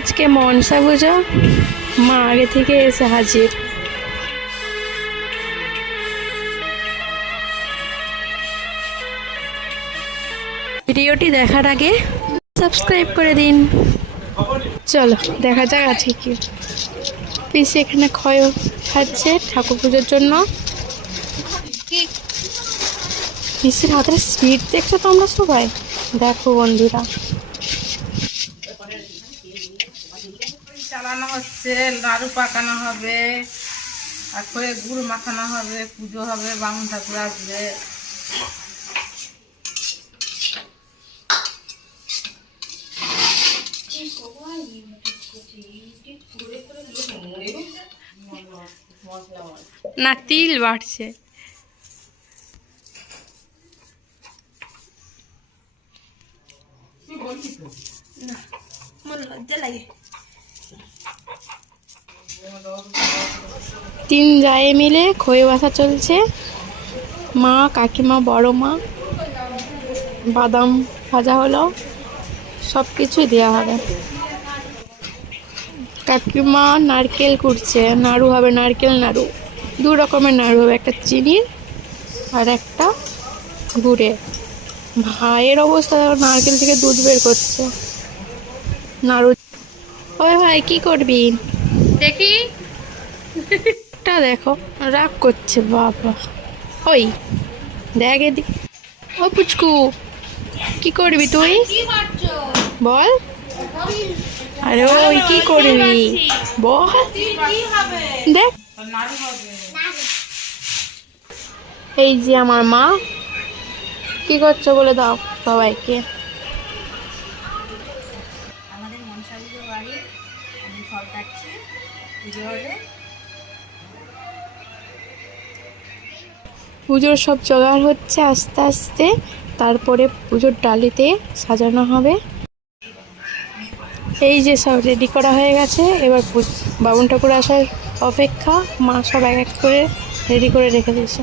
আজকে মনসা পুজো মা আগে থেকে এসে হাজির। ভিডিওটি দেখার আগে সাবস্ক্রাইব করে দিন। চলো, দেখা যাক আছে কি। পিসি এখানে ক্ষয় খাচ্ছে ঠাকুর পুজোর জন্য। পিসির হাতের স্পিড দেখছ তোমরা সবাই? দেখো বন্ধুরা। চালানো হচ্ছে নাড়ু পাকানো হবে আর করে গুড় মাখানো হবে পুজো হবে বামুন ঠাকুর আসবে। না তিল বাড়ছে। তিন জায়ে মিলে খই বাসা চলছে। মা, কাকিমা, বড় মা, বাদাম ভাজা হলো সব কিছুই দেওয়া হবে। কাকিমা নারকেল কুটছে, নাড়ু হবে, নারকেল নাড়ু। দু রকমের নাড়ু হবে, একটা চিনির আর একটা গুড়ে। ভাইয়ের অবস্থা, নারকেল থেকে দুধ বের করছে। নাড়ু ওই ভাই, কি করবি? দেখি। টা দেখো রাগ করছে বাবা। ওই দেখ এদি ও পুচকু কি করবি তুই? বল। আরে ওই কি করবি? বল। দেখ। এই যে আমার মা কি করছ বলে দাও সবাইকে। আমাদের মনসা পুজো বাড়ি আমি ফল কাটছি। পুজোর সব জোগাড় হচ্ছে আস্তে আস্তে। তারপরে পুজোর ডালিতে সাজানো হবে। এই যে সব রেডি করা হয়ে গেছে। এবার বাবুন ঠাকুর আসার অপেক্ষা। মা সব এক এক করে রেডি করে রেখে দিয়েছে।